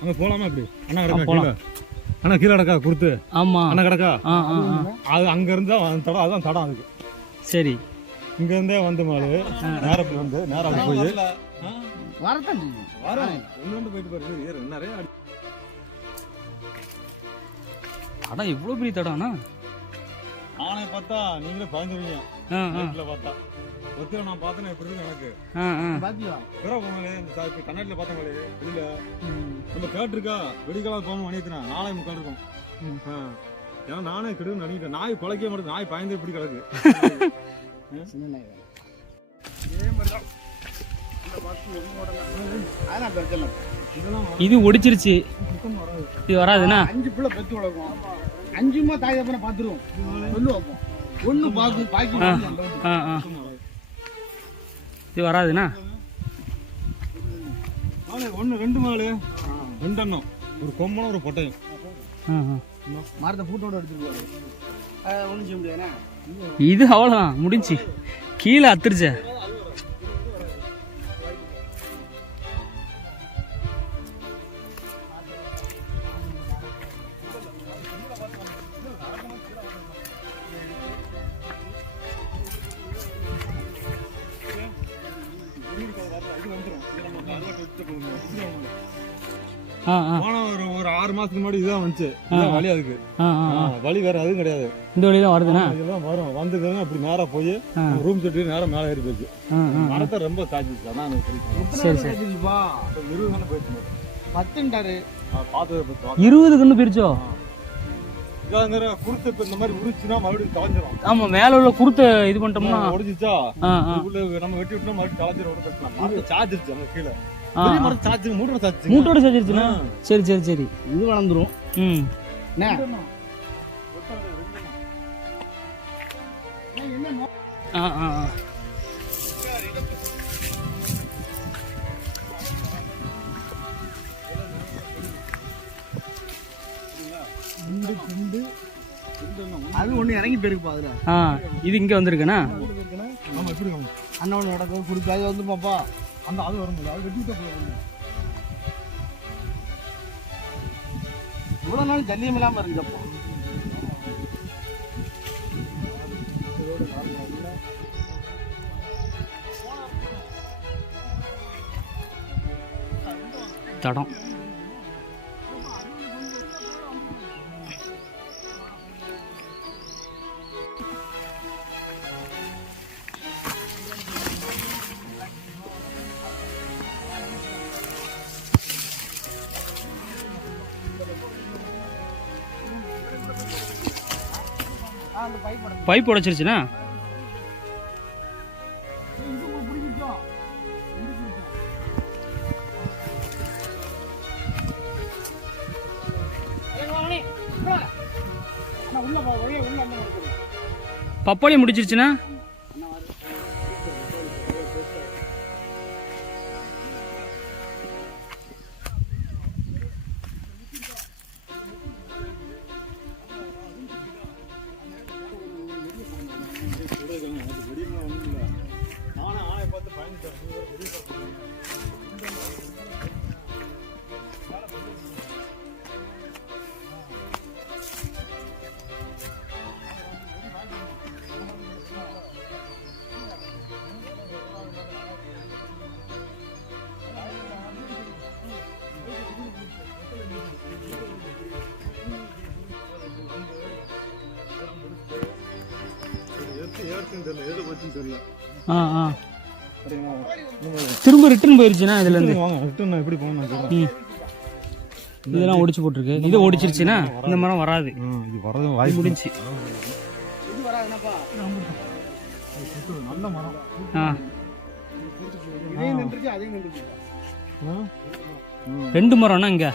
அங்க போலாமா இப்படி அண்ணா கிடக்கா அண்ணா கீழே கிடக்கா கொடுத்து ஆமா அண்ணா கிடக்கா அது அங்க இருந்தா தடம் அதான் தடம் அதுக்கு சரி இங்க இருந்தே வந்து மாடு நேரம் இப்படி வந்து நேரம் அப்படி போய் வரட்டும் ஒன்று போயிட்டு பாரு நிறைய தடம் எவ்வளவு பெரிய தடம்னா ஆனை பார்த்தா நீங்களே பயந்துருவீங்க பார்த்தா ஒத்திர நான் பார்த்தேன்னா எப்படி இருக்கு எனக்கு கண்ணாடியில பார்த்தேன் வெளியில நம்ம கேட்டிருக்கா வெடிக்கலாம் போகணும் பண்ணிட்டுனா 4:45 இருக்கும் ஏன்னா நானே கிடுன்னு நடிக்கிட்டேன் நாய் குலைக்க மாட்டேன் நாய் பயந்து இப்படி கிடக்கு இது ஒடிச்சிருச்சு இது வராதுன்னா 5 பிள்ளை பெத்து வளர்க்கும் 5மா தாய் தப்பன பாத்துருவோம் சொல்லு வைப்போம் ஒண்ணு பாக்கும் பாக்கி இது வராதுண்ணா ஒன்று 2 மாடு 2 அண்ணம் ஒரு கொம்பனும் ஒரு பொட்டையும் மரத்தை பூட்டோட எடுத்துருவாரு ஒன்றும் செய்ய முடியாதுண்ணா இது அவ்வளோதான் முடிஞ்சு கீழே அத்துருச்ச ஒரு 6 மாசத்துக்கு முன்னாடி இதுதான் வந்துச்சு வழி அதுக்கு வழி வேற அதுவும் கிடையாது இந்த வழி தான் வருதுன்னா இதெல்லாம் வரும் வந்துருக்காங்க அப்படி நேரா போய் ரூம் சுட்டி நேரம் மேலே ஏறி போச்சு மரத்தை ரொம்ப காய்ச்சிச்சு அதான் சரி 20 போயிடுச்சு 10ண்டாரு பார்த்தது 20 கண்ணு பிரிச்சோ குருத்து இப்ப இந்த மாதிரி உரிச்சுன்னா மறுபடியும் கலைஞ்சிரும் ஆமா மேல உள்ள குருத்தை இது பண்ணிட்டோம்னா உடைச்சிச்சா நம்ம வெட்டி விட்டோம்னா மறுபடியும் கலைஞ்சிரும் சார்ஜிருச்சு அங்க கீழே மூட்டோட சார்ஜிருச்சுன்னா சரி சரி சரி இது வளர்ந்துரும் அது ஒண்ணு இறங்கி போயிருப்பா அதுல இது இங்க வந்திருக்குண்ணா அண்ணன் நடக்கும் குடிப்பா அது வந்து பாப்பா அந்த அது வரும்போது அது வெட்டி இவ்வளவு நாள் ஜல்லியம் இல்லாம இருந்தப்போ தடம் பைப் உடைச்சிருச்சுண்ணா பப்பாளி முடிச்சிருச்சுண்ணா திரும்ப ரிட்டர்ன் போயிருச்சுன்னா இதுல இருந்து ரிட்டர்ன் எப்படி போகணும் இதெல்லாம் ஒடிச்சு போட்டுருக்கு இது ஒடிச்சிருச்சுன்னா இந்த மரம் வராது இது வரது வாய்ப்பு முடிஞ்சு இது வராதுனாப்பா நல்ல மரம் இதையும் நின்றுச்சு அதையும் நின்றுச்சு 2 மரம்னா இங்க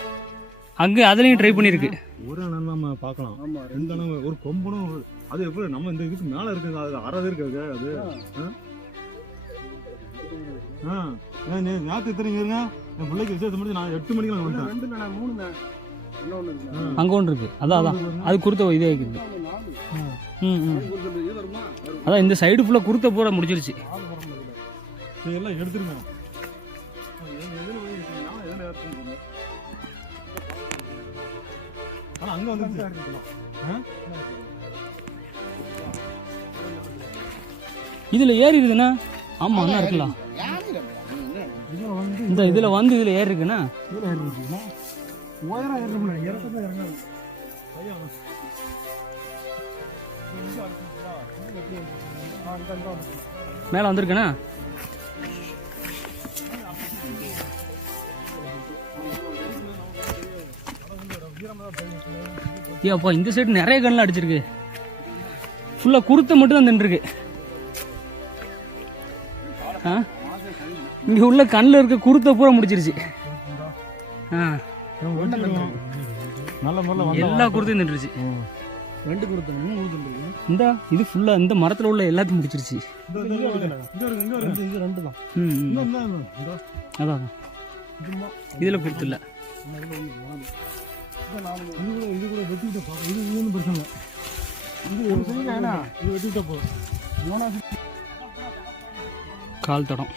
அங்க அதுலயும் ட்ரை பண்ணிருக்கு ஒரு அண்ணன் நம்ம பார்க்கலாம் 2 அண்ணன் ஒரு கொம்பனும் அது எப்படி நம்ம இந்த இதுக்கு மேல இருக்குது அது அறது இருக்காது அது நேற்று எத்தனைங்க என் பிள்ளைக்கு விசேஷம் முடிச்சு நான் 8 மணிக்கு நான் வந்துட்டேன் அங்க ஒன்று இருக்கு அதான் அது குருத்த இதே இருக்குது அதான் இந்த சைடு ஃபுல்லா குருத்த பூரா முடிச்சிருச்சு இதெல்லாம் எடுத்துருக்கோம். ஆனா அங்க வந்து இதுல ஏறி இருக்குண்ணா. ஆமா அண்ணா இருக்கலாம். இந்த இதுல வந்து இதுல ஏறி இருக்குண்ணா. உயரம் ஏறணும்ல, இறக்கத்துல இறங்காது. மேல வந்திருக்குண்ணா. ஏப்பா இந்த சைடு நிறைய கண்ணில் அடிச்சிருக்கு. ஃபுல்லா குருத்தை மட்டும் தான் நின்றுருக்கு. இங்க உள்ள கண்ணில் இருக்க குருத்தை பூரா முடிச்சிருச்சு. எல்லா குருத்தையும் நின்றுச்சு. இந்த இது ஃபுல்லா இந்த மரத்துல உள்ள எல்லாத்தையும் முடிச்சிருச்சு. அதான் இதுல குருத்து இல்ல. இது கூட வெட்டிக்கிட்ட பாப்போம். இது ஒன்றும் பிரச்சனை இல்லை. இது வெட்டிக்கிட்ட போதும். கால் தடம்.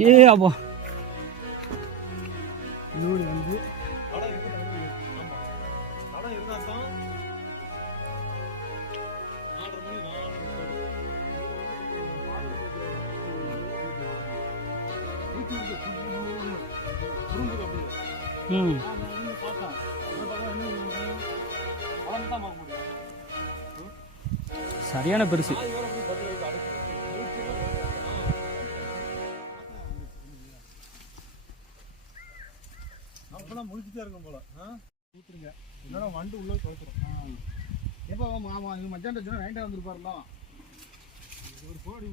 ஏ அப்பா இதோடு வந்து தடம் இருந்தா தான் 4:30 மணி சரியான பெருசு. அப்பதான் முழிச்சுட்டே இருக்கும் போல. ஊத்துருங்க, இல்லைன்னா வண்டு உள்ள குறைச்சிடும். எப்போ ஆமா இது மச்சான் வாங்கிட்டு வந்துருப்பாருல ஒரு கோடி